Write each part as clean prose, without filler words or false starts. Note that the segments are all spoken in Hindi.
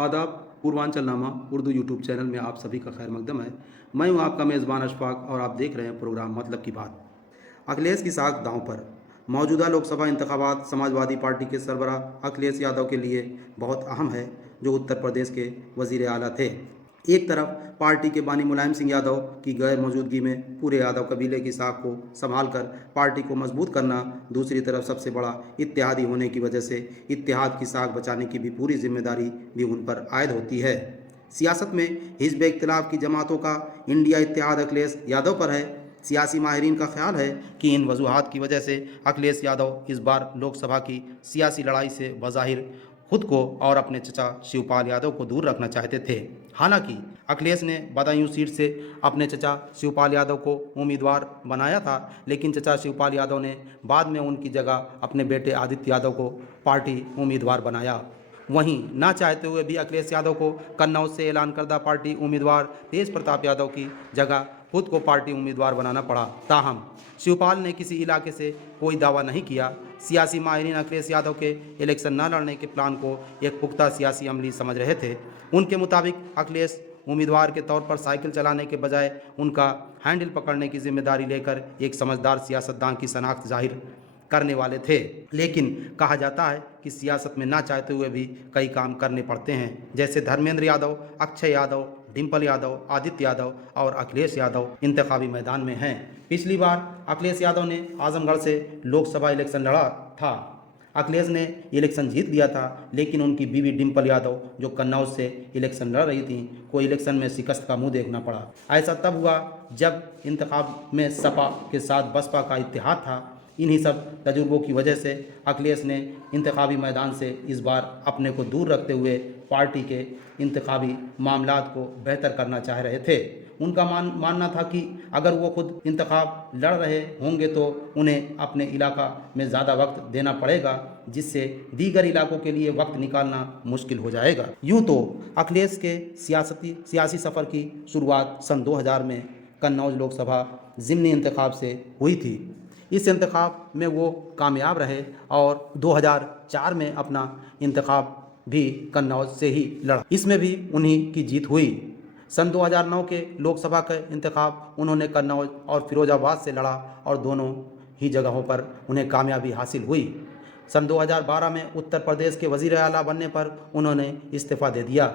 आदाब। पूर्वांचलनामा उर्दू यूट्यूब चैनल में आप सभी का खैर मकदम है। मैं हूं आपका मेज़बान अशफाक और आप देख रहे हैं प्रोग्राम मतलब की बात। अखिलेश की साख दांव पर। मौजूदा लोकसभा इंतखाबात समाजवादी पार्टी के सरबराह अखिलेश यादव के लिए बहुत अहम है, जो उत्तर प्रदेश के वज़ीर आला थे। एक तरफ पार्टी के बानी मुलायम सिंह यादव की गैर मौजूदगी में पूरे यादव कबीले की साख को संभालकर पार्टी को मजबूत करना, दूसरी तरफ सबसे बड़ा इत्तेहादी होने की वजह से इत्तेहाद की साख बचाने की भी पूरी जिम्मेदारी भी उन पर आयद होती है। सियासत में हिज़्ब इख्तिलाफ की जमातों का इंडिया इत्तेहाद अखिलेश यादव पर है। सियासी माहिरीन का ख्याल है कि इन वजूहात की वजह से अखिलेश यादव इस बार लोकसभा की सियासी लड़ाई से बज़ाहिर खुद को और अपने चचा शिवपाल यादव को दूर रखना चाहते थे। हालांकि अखिलेश ने बदायूं सीट से अपने चचा शिवपाल यादव को उम्मीदवार बनाया था, लेकिन चचा शिवपाल यादव ने बाद में उनकी जगह अपने बेटे आदित्य यादव को पार्टी उम्मीदवार बनाया। वहीं ना चाहते हुए भी अखिलेश यादव को कन्नौज से ऐलान करदा पार्टी उम्मीदवार तेज प्रताप यादव की जगह खुद को पार्टी उम्मीदवार बनाना पड़ा। ताहम शिवपाल ने किसी इलाके से कोई दावा नहीं किया। सियासी माहिरीन अखिलेश यादव के इलेक्शन न लड़ने के प्लान को एक पुख्ता सियासी अमली समझ रहे थे। उनके मुताबिक अखिलेश उम्मीदवार के तौर पर साइकिल चलाने के बजाय उनका हैंडल पकड़ने की जिम्मेदारी लेकर एक समझदार सियासतदान की शनाख्त जाहिर करने वाले थे। लेकिन कहा जाता है कि सियासत में ना चाहते हुए भी कई काम करने पड़ते हैं, जैसे धर्मेंद्र यादव, अक्षय यादव, डिम्पल यादव, आदित्य यादव और अखिलेश यादव इंतखाबी मैदान में हैं। पिछली बार अखिलेश यादव ने आजमगढ़ से लोकसभा इलेक्शन लड़ा था। अखिलेश ने इलेक्शन जीत लिया था, लेकिन उनकी बीवी डिम्पल यादव जो कन्नौज से इलेक्शन लड़ रही थी, को इलेक्शन में शिकस्त का मुंह देखना पड़ा। ऐसा तब हुआ जब इंतखाब में सपा के साथ बसपा का इत्तेहाद था। इन्हीं सब तजुर्बों की वजह से अखिलेश ने इंतखाबी मैदान से इस बार अपने को दूर रखते हुए पार्टी के इंतखाबी मामलात को बेहतर करना चाह रहे थे। उनका मानना था कि अगर वो खुद इंतखाब लड़ रहे होंगे तो उन्हें अपने इलाका में ज़्यादा वक्त देना पड़ेगा, जिससे दीगर इलाकों के लिए वक्त निकालना मुश्किल हो जाएगा। यूँ तो अखिलेश के सियासी सफ़र की शुरुआत सन 2000 में कन्नौज लोकसभा ज़िमनी इंतखाब से हुई थी। इस इंतखाब में वो कामयाब रहे और 2004 में अपना इंतखाब भी कन्नौज से ही लड़ा। इसमें भी उन्हीं की जीत हुई। सन 2009 के लोकसभा के इंतखाब उन्होंने कन्नौज और फिरोजाबाद से लड़ा और दोनों ही जगहों पर उन्हें कामयाबी हासिल हुई। सन 2012 में उत्तर प्रदेश के वज़ीर आला बनने पर उन्होंने इस्तीफ़ा दे दिया।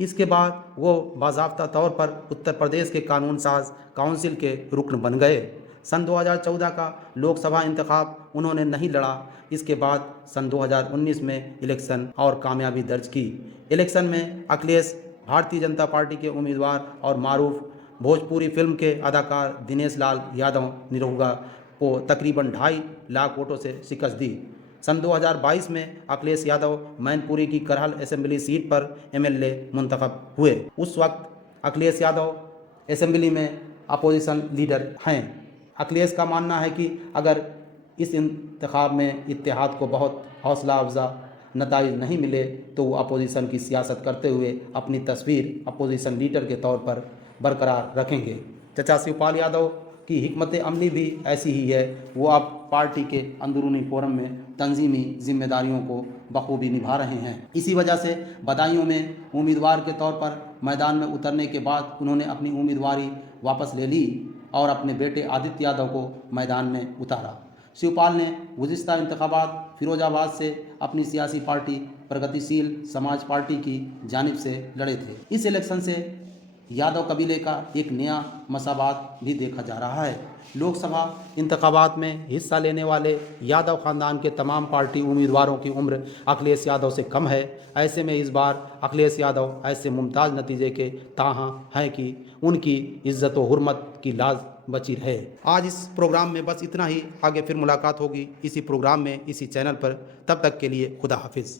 इसके बाद वो बाज़ाब्ता तौर पर उत्तर प्रदेश के कानून साज काउंसिल के रुकन बन गए। सन 2014 का लोकसभा इंतखाब उन्होंने नहीं लड़ा। इसके बाद सन 2019 में इलेक्शन और कामयाबी दर्ज की। इलेक्शन में अखिलेश भारतीय जनता पार्टी के उम्मीदवार और मारूफ भोजपुरी फिल्म के अदाकार दिनेश लाल यादव निरहुआ को तकरीबन 2.5 लाख वोटों से शिकस्त दी। सन 2022 में अखिलेश यादव मैनपुरी की करहल असेंबली सीट पर एमएलए मुंतखब हुए। उस वक्त अखिलेश यादव असेंबली में अपोजिशन लीडर हैं। अखिलेश का मानना है कि अगर इस इंतखाब में इत्तेहाद को बहुत हौसला अफजा नताइज नहीं मिले तो वो अपोजिशन की सियासत करते हुए अपनी तस्वीर अपोजिशन लीडर के तौर पर बरकरार रखेंगे। चचा शिवपाल यादव की हिकमत अमली भी ऐसी ही है। वो अब पार्टी के अंदरूनी फोरम में तंजीमी जिम्मेदारियों को बखूबी निभा रहे हैं। इसी वजह से बदायूं में उम्मीदवार के तौर पर मैदान में उतरने के बाद उन्होंने अपनी उम्मीदवारी वापस ले ली और अपने बेटे आदित्य यादव को मैदान में उतारा। शिवपाल ने गुज़िश्ता इंतखाबात फिरोजाबाद से अपनी सियासी पार्टी प्रगतिशील समाज पार्टी की जानिब से लड़े थे। इस इलेक्शन से यादव कबीले का एक नया मसाबात भी देखा जा रहा है। लोकसभा इंतखाबात में हिस्सा लेने वाले यादव ख़ानदान के तमाम पार्टी उम्मीदवारों की उम्र अखिलेश यादव से कम है। ऐसे में इस बार अखिलेश यादव ऐसे मुमताज़ नतीजे के ताहां हैं कि उनकी इज़्ज़त व हुर्मत की लाज बची रहे। आज इस प्रोग्राम में बस इतना ही। आगे फिर मुलाकात होगी इसी प्रोग्राम में, इसी चैनल पर। तब तक के लिए खुदा हाफिज़।